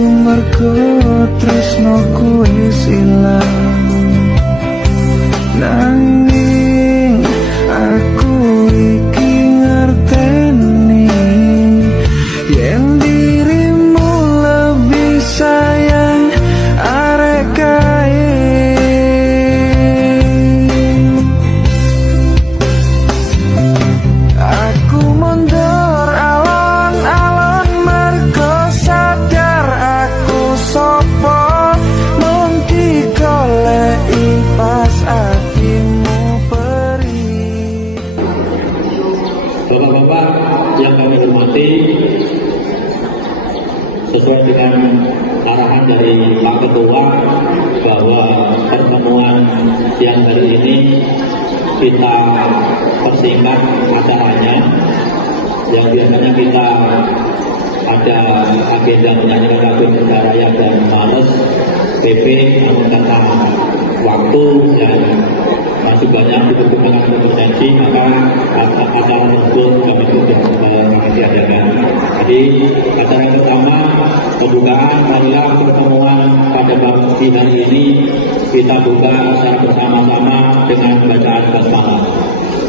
mergo tresnoku wis ilang. Nanging aku iki ngerteni yen dirimu lebih sayang arek kae. Aku mundur alon-alon mergo sadar aku sopo mung digoleki pas atimu perih. Bapak-bapak yang kami hormati, sesuai dengan arahan dari Pak Ketua bahwa pertemuan siang hari ini kita persingkat acaranya, yang biasanya kita ada agenda menyanyikan lagu Indonesia Raya dan Males PP tentang waktu dan masih banyak dibutuhkan kompetensi, maka acara tersebut kami tiadakan. Jadi acara pertama pembukaan marilah pertemuan pada pagi hari ini kita buka secara bersama-sama dengan bacaan basmalah.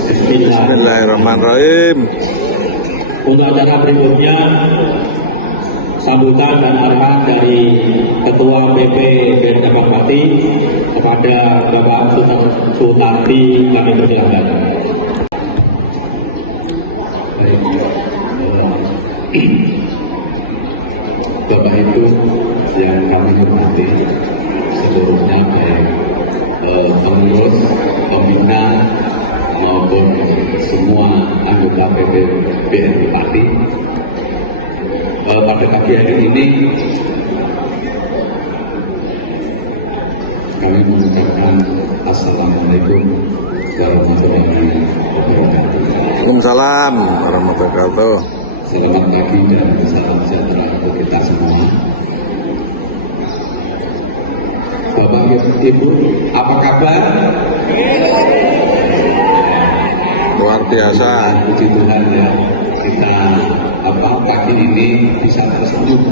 Bismillahirrahmanirrahim. Untuk acara berikutnya sambutan dan arahan dari Ketua PP BND Pati kepada Bapak Sutardi kami persilakan. Bapak Ibu yang kami hormati seluruhnya, baik pengurus, pembina maupun semua anggota PP BND Pati. Pada pagi hari ini kami mengucapkan Assalamualaikum warahmatullahi wabarakatuh. Waalaikumsalam warahmatullahi wabarakatuh. Selamat pagi dan salam sejahtera untuk kita semua. Bapak Ibu, apa kabar? Luar biasa. Puji Tuhan ya, kita pagi ini bisa tersenyum.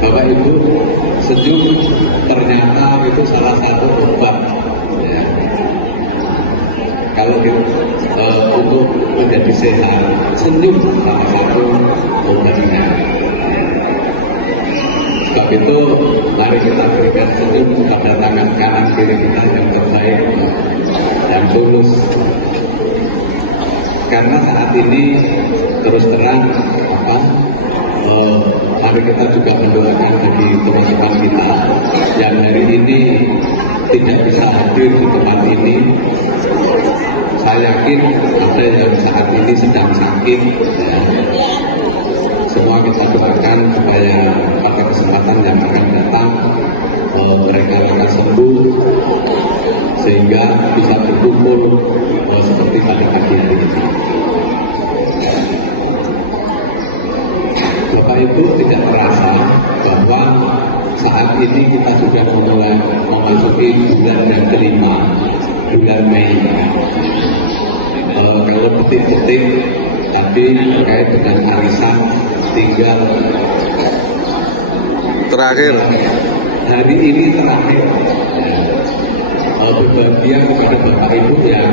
Bapak Ibu, senyum ternyata itu salah satu obat. Ya. Kalau untuk menjadi sehat, senyum salah satu obatnya. Sebab itu mari kita berikan senyum pada tangan kanan kiri kita yang terbaik dan tulus. Karena saat ini terus terang mari kita juga mendoakan bagi teman-teman kita yang hari ini tidak bisa hadir di tempat ini. Saya yakin ada yang saat ini sedang sakit. Ya. Semua kita doakan supaya pada kesempatan yang akan datang mereka akan sembuh sehingga bisa berkumpul seperti pada pagi hari ini. Bapak Ibu tidak terasa bahwa saat ini kita sudah mulai memasuki bulan yang kelima, bulan Mei. Kalau detik-detik tadi terkait dengan arisan tinggal Terakhir. hari ini terakhir. Berbahagia kepada Bapak Ibu yang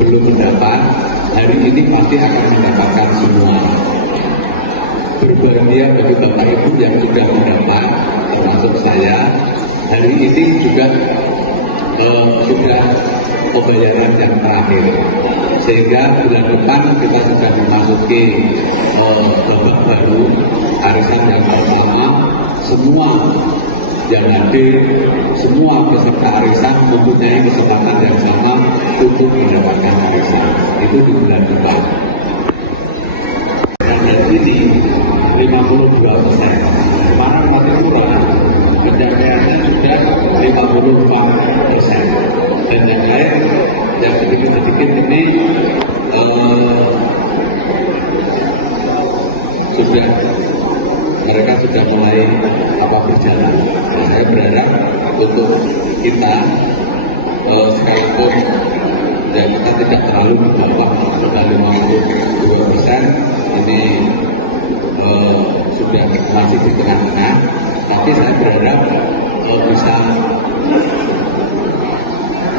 belum mendapat, hari ini pasti akan mendapatkan semua. Berbahagia bagi Bapak Ibu yang sudah mendapat, termasuk saya, hari ini juga sudah pembayaran yang terakhir. Sehingga bulan depan kita sudah memasuki babak baru, arisan yang pertama. Semua yang hadir, semua peserta arisan mempunyai kesempatan yang sama untuk mendapatkan arisan. Itu di bulan depan. Dan ini 52%. Barang mati murah, pencapaiannya sudah 54%. Dan yang lain, yang sedikit-sedikit ini sudah mereka sudah mulai berjalan. Dan saya berharap untuk kita sekalipun dan kita tidak terlalu di bawah 52%, Tapi saya berharap bisa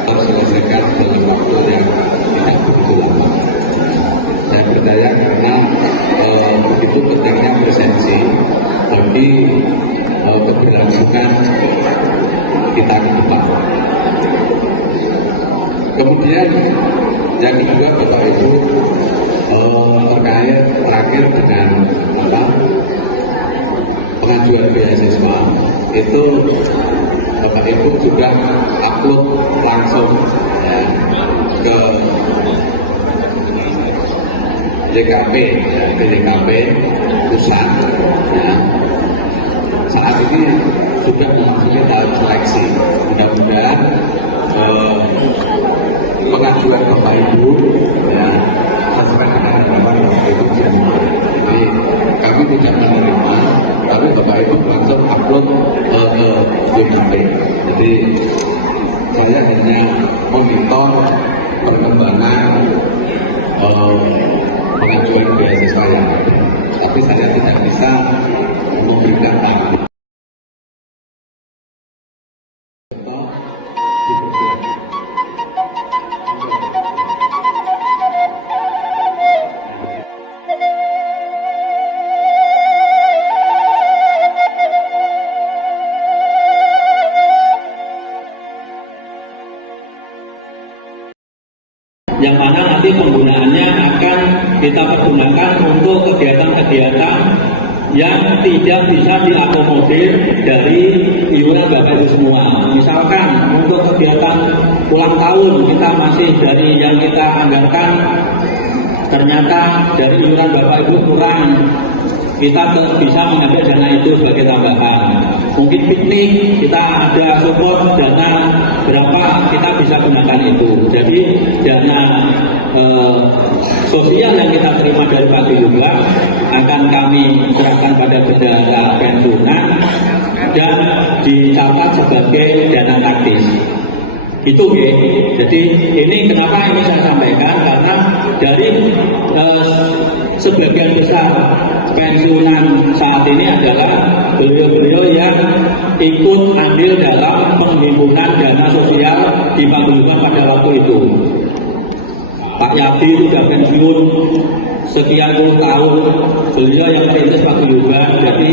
terselesaikan dalam waktu yang tidak begitu lama. Saya percaya karena itu pentingnya presensi bagi keberlangsungan kita ke depan. Kemudian yang kedua Bapak Ibu terkait terakhir dengan pengajuan beasiswa itu Bapak Ibu juga upload langsung ya, ke JKP, ya, ke JKP pusat. Ya. Saat ini sudah memasuki tahap seleksi. Mudah-mudahan pengajuan Bapak Ibu ya, sesuai dengan harapan Bapak Ibu. Jadi kami tidak menerima, tapi Bapak Ibu langsung upload ke JKP. Jadi saya hanya monitor perkembangan pengajuan beasiswa yang ada, tapi saya tidak bisa memberikan target. Yang mana nanti penggunaannya akan kita pergunakan untuk kegiatan-kegiatan yang tidak bisa diakomodir dari iuran Bapak Ibu semua. Misalkan untuk kegiatan ulang tahun kita masih dari yang kita anggarkan ternyata dari iuran Bapak Ibu kurang, kita bisa mengambil dana itu sebagai tambahan. Mungkin piknik kita ada support dana berapa, kita bisa gunakan itu. Jadi dana sosial yang kita terima dari paguyuban akan kami serahkan pada bendahara pensiunan dan dicatat sebagai dana taktis. Itu ya. Jadi ini kenapa ini saya sampaikan, karena dari sebagian besar pensiunan saat ini adalah beliau-beliau yang ikut andil dalam penghimpunan dana sosial di paguyuban pada waktu itu. Pak Yadi sudah pensiun sekian puluh tahun, beliau yang merintis paguyuban, jadi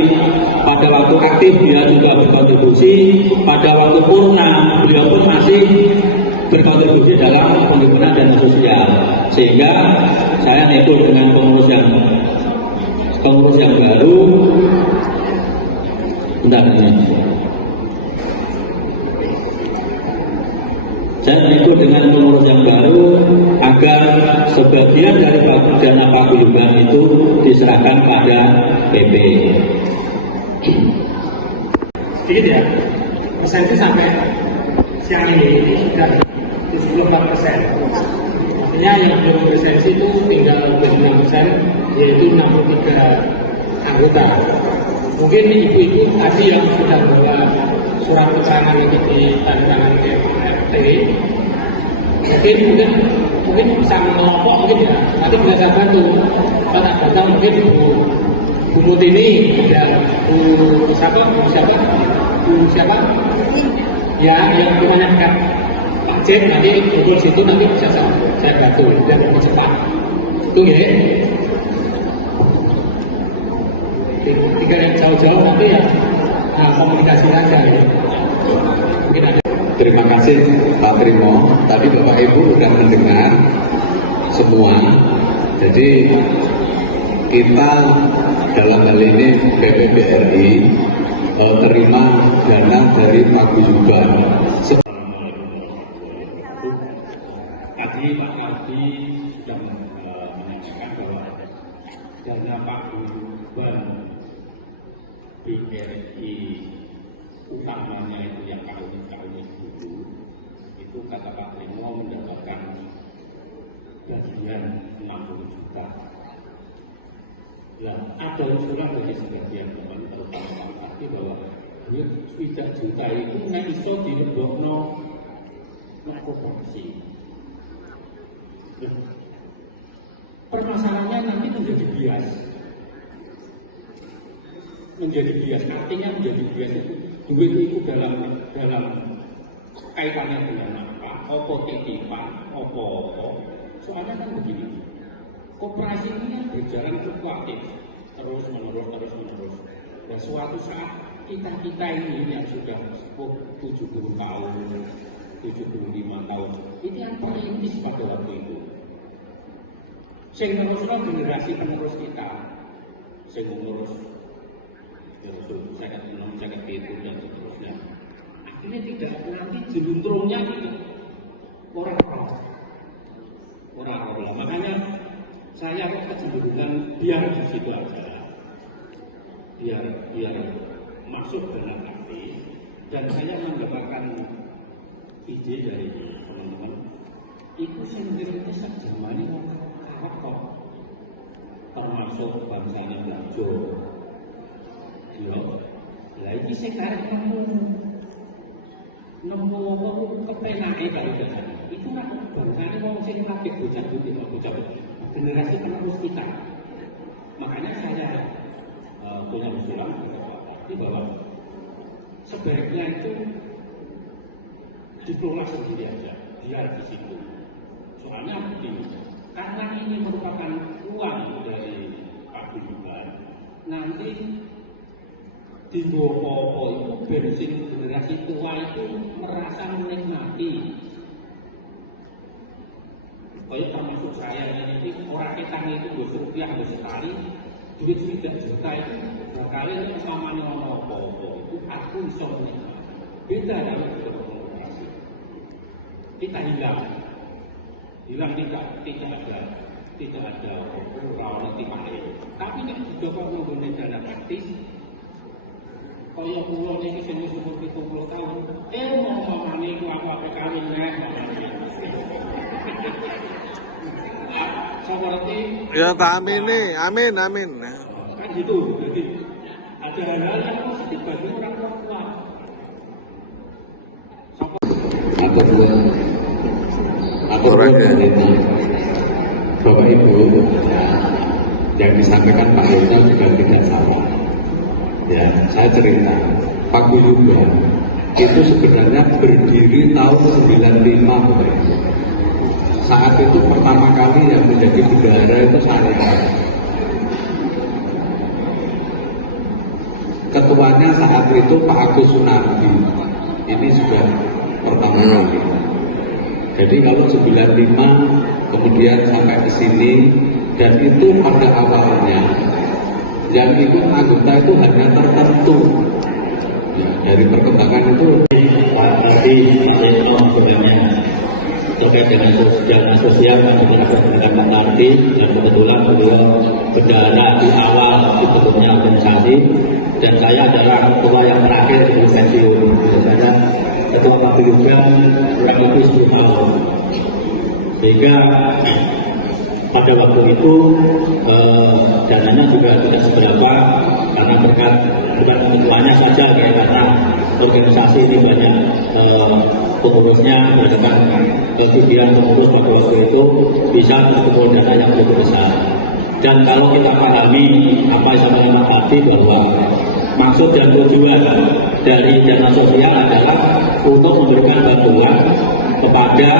pada waktu aktif dia juga berkontribusi, pada waktu purna beliau pun masih berkontribusi dalam penghimpunan dana sosial. Sehingga saya nego dengan pengurus yang baru, bentar ini. Saya nego dengan pengurus yang baru agar sebagian dari dana paguyuban itu diserahkan pada PP. Sedikit ya, persen itu sampai siang ini sudah 74%. Artinya yang belum berlisensi itu tinggal 26%, yaitu 63 anggota. Mungkin ibu-ibu tadi yang sudah bawa surat keterangan itu di tangan RT, mungkin bisa mengelompok mungkin ya. Nanti bisa saya bantu. Kalau tak mungkin Bu Mutini dan Bu siapa? Ya, yang punya Pak Cep nanti kumpul situ, nanti bisa saya bantu dan lebih cepat. Itu ya. Tiga yang jauh-jauh nanti ya komunikasi aja ya. Mungkin ada. Terima kasih Pak Trimo. Tadi Bapak Ibu sudah mendengar semua. Jadi kita dalam hal ini BPBRI terima dana dari paguyuban. Tadi Pak Yadi sudah menyampaikan bahwa dana paguyuban BRI utamanya itu yang kawin dulu itu kata Pak Trimo mendapatkan bagian 60 juta. Nah, ada usulan dari sebagian teman terutama Pak Arti bahwa duit 3 juta itu nggak bisa dilebokno korupsi. Permasalahannya nanti menjadi bias. menjadi bias, artinya menjadi bias itu duit itu dalam kaitannya dengan apa titipan, apa soalnya kan begini, koperasi ini kan berjalan fluktuatif terus menerus. Dan suatu saat kita ini yang sudah 70 tahun, 75 tahun, ini yang perintis pada waktu itu. Sing terusno generasi penerus kita, sing ngurus saya itu dan seterusnya. Akhirnya tidak nanti jeluntrungnya itu orang. Makanya saya kecenderungan biar di situ aja. Biar masuk dalam hati, dan saya mendapatkan ide dari teman-teman itu sendiri itu sejamane kawat kok termasuk bangsanya Blajo lah ini saya karek nemu kepenake kalau biasanya itu kan bangsanya mau sing lagi bocah generasi penerus kita. Makanya saya punya usulan bahwa sebaiknya itu dikelola sendiri aja, biar di situ. Soalnya begini, karena ini merupakan uang dari Pak Guyuban, nanti di Bopo itu bensin generasi tua itu merasa menikmati. Kayak termasuk saya ini orang kita itu 2 rupiah sekali. Duit 3 juta itu berkali sama apa-apa itu aku bisa menikmati. Beda dengan korporasi. Kita hilang tidak ada kurang nanti pakai. Tapi nek juga kok nggone dana praktis. Kaya kula niki sing wis umur 70 tahun, ngomongane iku aku ape kawin nek. Seperti Ya tak amini, amin. kan gitu, jadi ada hal-hal yang positif bagi orang tua. Orang ya. Bapak Ibu, yang disampaikan Pak Rita juga tidak salah. Ya, saya cerita, Pak Guyuban itu sebenarnya berdiri tahun 95 Bapak Ibu. Saat itu pertama kali yang menjadi bendahara itu saya. Ketuanya saat itu Pak Agus Sunardi. Ini sudah pertama kali. Jadi kalau 95 kemudian sampai ke sini, dan itu pada awalnya yang ikut anggota itu hanya tertentu. Ya, dari perkembangan itu tadi sebenarnya terkait dengan sosial dengan Pak Marti, yang kebetulan beliau berdana di awal dibentuknya organisasi, dan saya adalah ketua yang terakhir di pensiun. Saya ketua paguyuban kurang lebih 10 tahun, sehingga pada waktu itu dananya juga tidak seberapa, karena berkat bukan ketuanya saja, karena organisasi ini banyak pengurusnya, berdasarkan kegiatan pengurus pada waktu itu bisa berkumpul dana yang cukup besar. Dan kalau kita pahami apa yang saya katakan tadi, bahwa maksud dan tujuan dari dana sosial adalah untuk memberikan bantuan kepada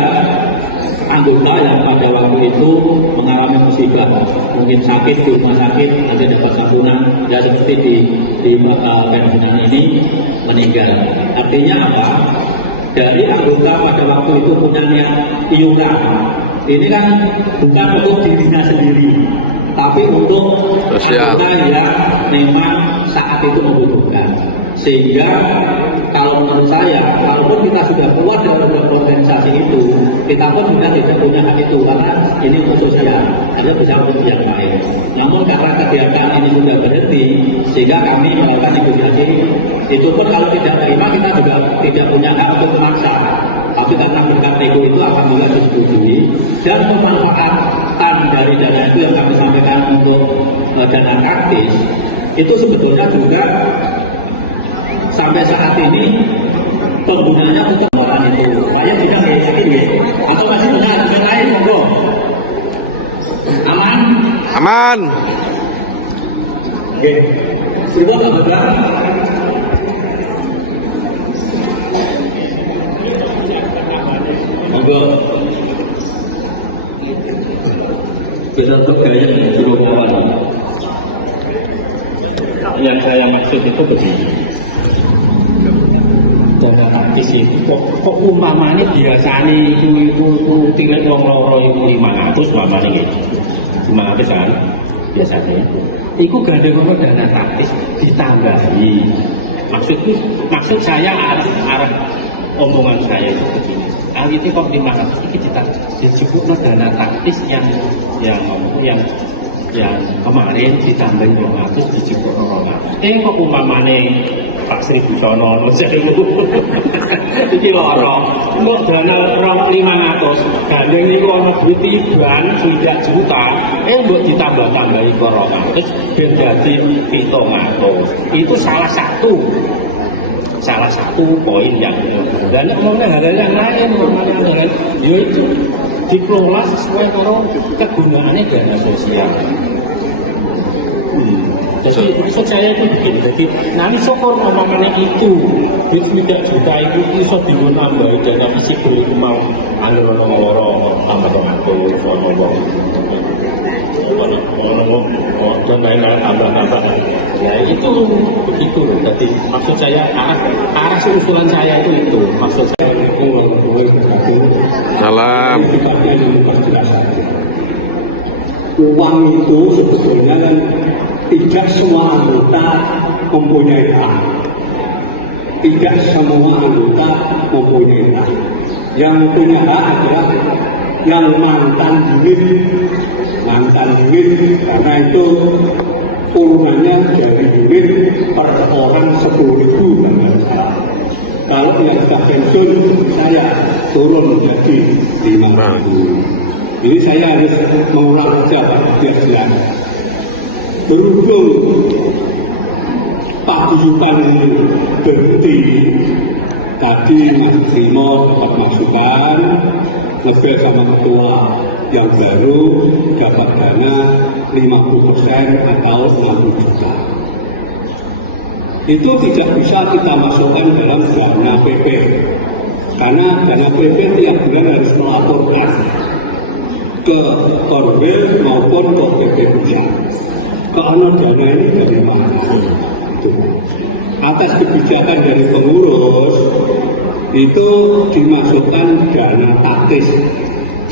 anggota yang pada waktu itu mengalami musibah, mungkin sakit di rumah sakit, nanti dapat santunan, ya seperti di pensiunan ini meninggal. Artinya apa? Dari anggota pada waktu itu punya niat iuran, ini kan bukan untuk dirinya sendiri, tapi untuk anggota yang memang saat itu membutuhkan. Sehingga kalau menurut saya, kalaupun kita sudah keluar dari organisasi itu, kita pun sudah tidak punya hak itu, karena ini untuk sosial, ada bisa untuk yang lain. Namun karena kegiatan ini sudah berhenti, sehingga kami melakukan negosiasi. Itu pun kalau tidak terima, kita juga tidak punya hak untuk memaksa. Tapi karena berkat nego itu alhamdulillah disetujui, dan pemanfaatan dari dana itu yang kami sampaikan untuk dana praktis, itu sebetulnya juga sampai saat ini penggunanya untuk orang itu. Saya tidak kayak ini, atau masih benar lain, monggo. Aman? Aman. Oke. Semua nggak benar. Monggo. Kita bergaya berhubungan. Yang saya maksud itu begini. Dana taktis itu kok umpamanya biasanya itu tinggal uang loro itu 500 umpamanya gitu. 500 kan biasanya itu ganda-ganda dana taktis ditambahi. Maksud saya arah omongan saya itu begini. Itu kok 500 ini kita disebut dana taktis yang kemarin ditambahin 200 disebut orang. Kok umpamanya Pak Sri Busono jadi iki loro kok dana 500 gandeng niku ana duit ban 3 juta mbok ditambah-tambahi corona terus ben dadi 700 itu salah satu poin yang dan ngomongnya hal yang lain yaitu dikelola sesuai karo kegunaannya dana sosial. Jadi maksud saya itu begini, jadi nanti sokor omongannya itu tidak juta itu bisa nambah dana misi beli mau anu lorong tambah ngomong dan lain-lain tambah ya itu begitu. Jadi maksud saya arah usulan saya itu maksud saya Salam. Uang itu sebetulnya kan tidak semua anggota mempunyai hak. Tidak semua anggota mempunyai hak. Yang punya hak adalah yang mantan unit, karena itu turunannya dari unit per orang 10.000 kan. Kalau yang sudah pensiun saya turun menjadi 5.000. Ini saya harus mengulang saja biar jelas. Berhubung Pak Buyukan berhenti, tadi Mas Simo dapat masukan, lebih sama ketua yang baru dapat dana 50% atau 60 juta. Itu tidak bisa kita masukkan dalam dana PP, karena dana PP tiap bulan harus melaporkan ke Korwil maupun ke PP Pusat. Karena dana ini dari mana? Atas kebijakan dari pengurus itu dimasukkan dana taktis.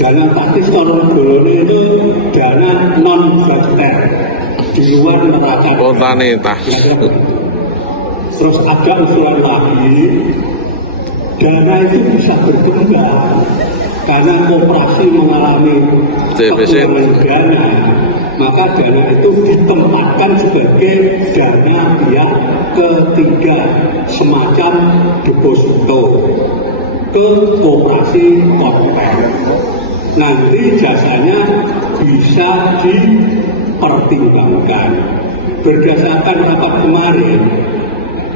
Dana taktis kalau golongan itu dana non budgeter di luar neraca. Terus ada usulan lagi, dana itu bisa berkembang karena koperasi mengalami kekurangan dana. Maka dana itu ditempatkan sebagai dana pihak ketiga, semacam deposito ke koperasi korporat. Nanti jasanya bisa dipertimbangkan. Berdasarkan rapat kemarin,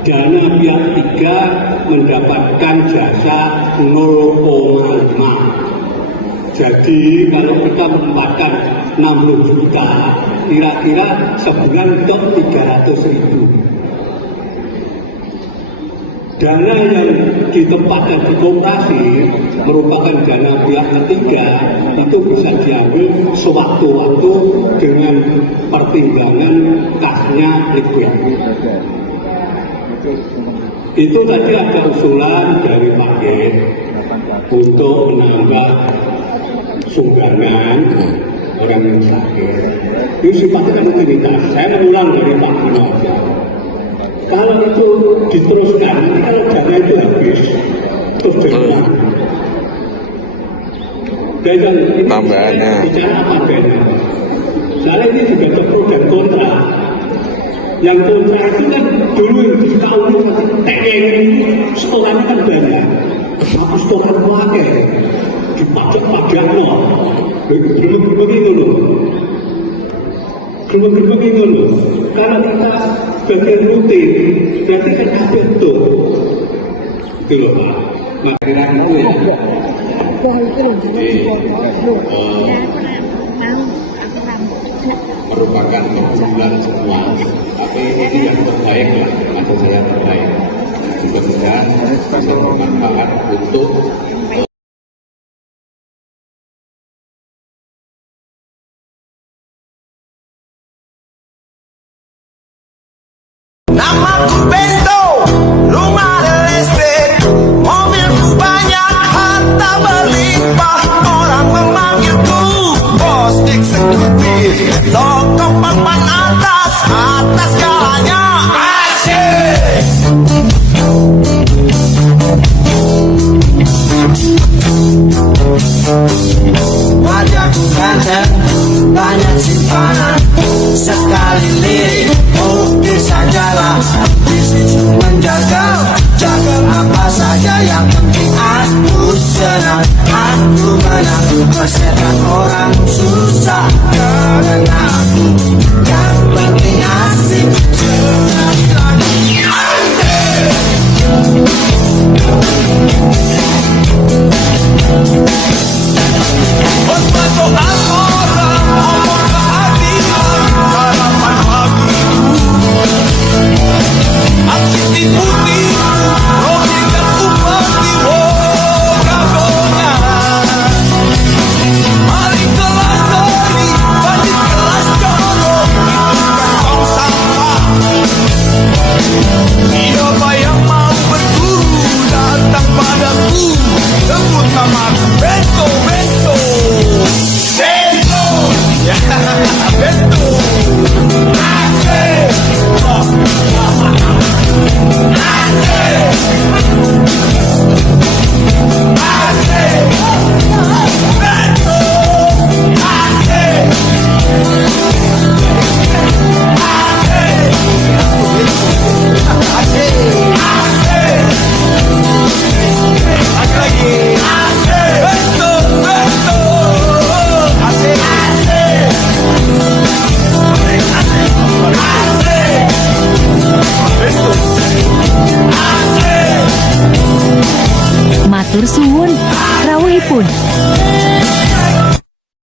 dana pihak ketiga mendapatkan jasa 0,5. Jadi kalau kita menempatkan 60 juta, kira-kira sebulan untuk 300.000. Dana yang ditempatkan di koperasi merupakan dana pihak ketiga, itu bisa diambil sewaktu-waktu dengan pertimbangan kasnya liquid. Itu tadi ada usulan dari Pak Gen untuk menambah sumbangan orang yang sakit. Itu sifatnya rutinitas. Saya mengulang dari Pak Gino. Kalau itu diteruskan, nanti kalau dana itu habis, terus diulang. Dan ini tambahannya bicara apa dana? Soalnya ini juga ada pro dan kontra. Yang kontra itu kan dulu yang dikawal TKI sekolahnya kan banyak, tapi sekolah pakai dipajak-pajak loh, gerbek-gerbek itu loh, gerbek-gerbek itu loh. Kalau kita bagian rutin, berarti kan ada itu loh Pak. Makanya itu ya. Merupakan kebetulan semua, tapi ini yang bermanfaat untuk Namaku Bento, rumah listrik, mobilku banyak, harta berlimpah. Orang memanggilku bos eksekutif, toko papan atas, atas segalanya asyik. Wajahku ganteng, banyak simpanan, sekali lirik, oke sajalah. Bisnis menjaga, jaga apa saja, yang penting aku senang, aku menang. Persetan orang susah, karena aku yang penting asik. Sekali lagi, bantu aku orang, ngomong keadilan, harapan bagiku. Aksi tipu-tipu, logika upati, gagalnya. Mari kelas dari, bandit kelas colok, tong sampah. Siapa yang mau berburu, datang padaku, sebut namaku Bento, Bento. Bento, ya Bento. Asik. Matur suwun rawuhipun.